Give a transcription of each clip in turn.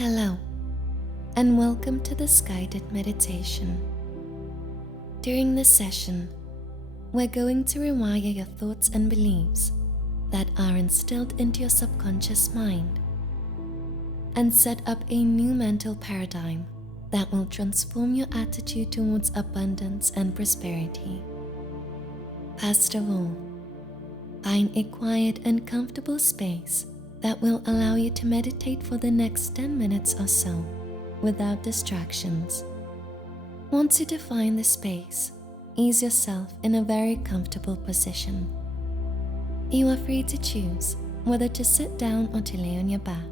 Hello, and welcome to this guided meditation. During this session, we're going to rewire your thoughts and beliefs that are instilled into your subconscious mind and set up a new mental paradigm that will transform your attitude towards abundance and prosperity. First of all, find a quiet and comfortable space that will allow you to meditate for the next 10 minutes or so without distractions. Once you define the space, ease yourself in a very comfortable position. You are free to choose whether to sit down or to lay on your back.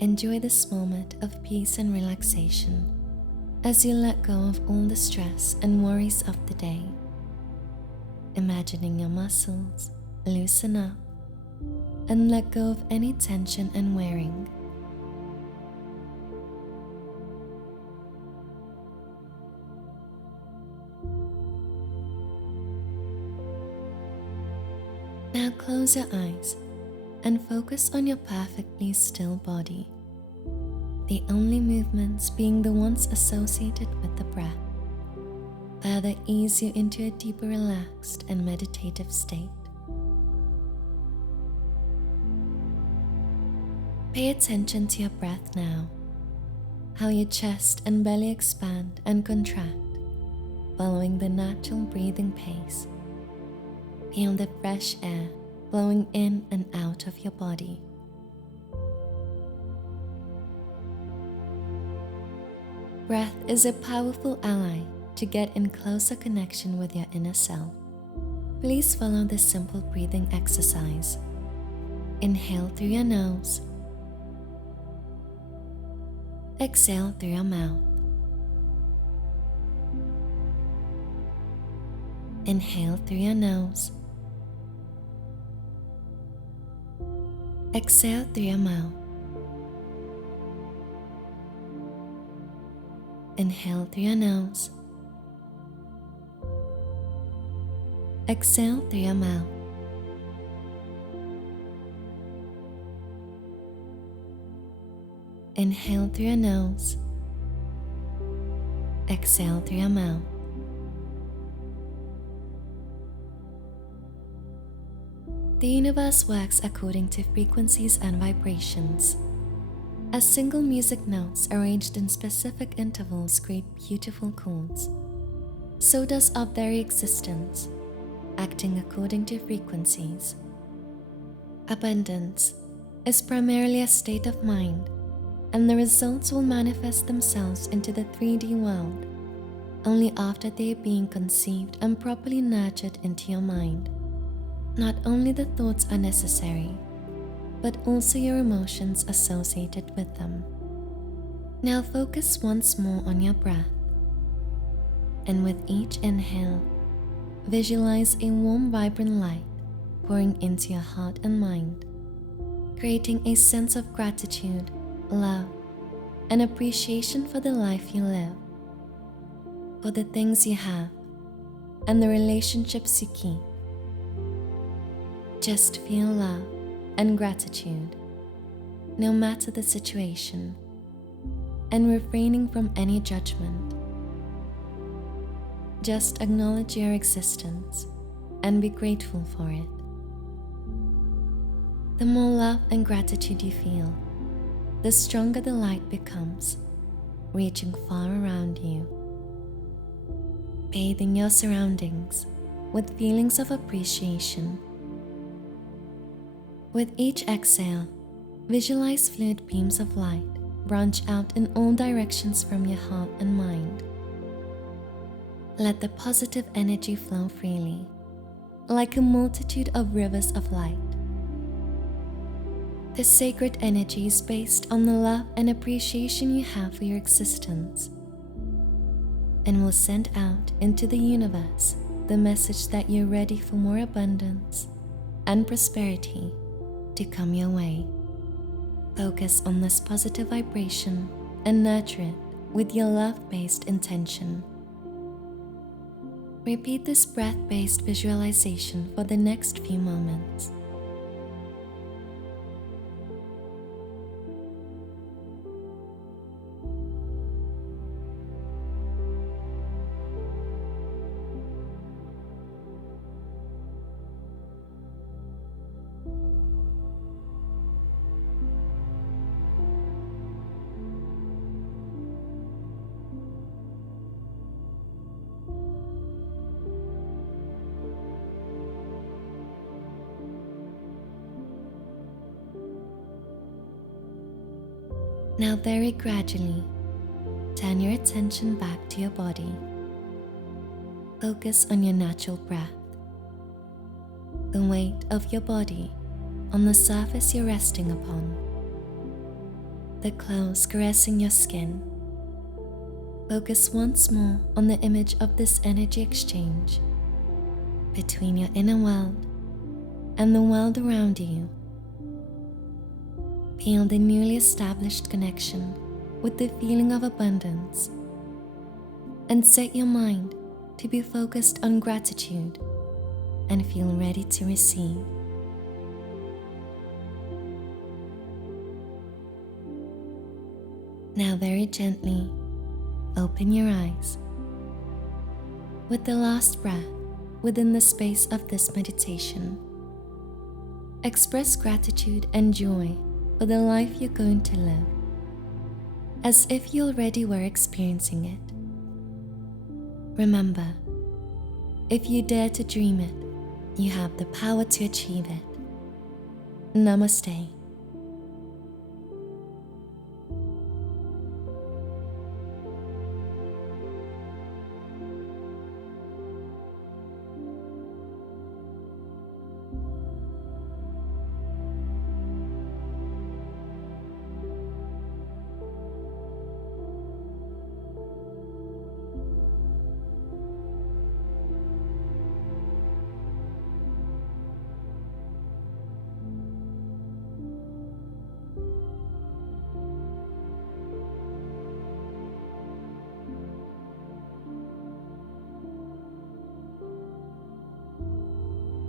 Enjoy this moment of peace and relaxation as you let go of all the stress and worries of the day. Imagining your muscles loosen up and let go of any tension and wearing. Now close your eyes and focus on your perfectly still body, the only movements being the ones associated with the breath. Further ease you into a deeper relaxed and meditative state. Pay attention to your breath now, how your chest and belly expand and contract, following the natural breathing pace. Feel the fresh air flowing in and out of your body. Breath is a powerful ally to get in closer connection with your inner self. Please follow this simple breathing exercise. Inhale through your nose. Exhale through your mouth. Inhale through your nose. Exhale through your mouth. Inhale through your nose. Exhale through your mouth. Inhale through your nose. Exhale through your mouth. The universe works according to frequencies and vibrations. As single music notes arranged in specific intervals create beautiful chords, so does our very existence, acting according to frequencies. Abundance is primarily a state of mind, and the results will manifest themselves into the 3D world only after they are being conceived and properly nurtured into your mind. Not only the thoughts are necessary, but also your emotions associated with them. Now focus once more on your breath, and with each inhale, visualize a warm, vibrant light pouring into your heart and mind, creating a sense of gratitude, love, and appreciation for the life you live, for the things you have, and the relationships you keep. Just feel love and gratitude, no matter the situation, and refraining from any judgment. Just acknowledge your existence and be grateful for it. The more love and gratitude you feel, the stronger the light becomes, reaching far around you. Bathing your surroundings with feelings of appreciation. With each exhale, visualize fluid beams of light branch out in all directions from your heart and mind. Let the positive energy flow freely, like a multitude of rivers of light. The sacred energy is based on the love and appreciation you have for your existence, and will send out into the universe the message that you're ready for more abundance and prosperity to come your way. Focus on this positive vibration and nurture it with your love-based intention. Repeat this breath-based visualization for the next few moments. Now very gradually, turn your attention back to your body. Focus on your natural breath, the weight of your body on the surface you're resting upon, the clothes caressing your skin. Focus once more on the image of this energy exchange between your inner world and the world around you. Feel the newly established connection with the feeling of abundance, and set your mind to be focused on gratitude and feel ready to receive. Now very gently open your eyes. With the last breath within the space of this meditation, express gratitude and joy for the life you're going to live, as if you already were experiencing it. Remember, if you dare to dream it, you have the power to achieve it. Namaste.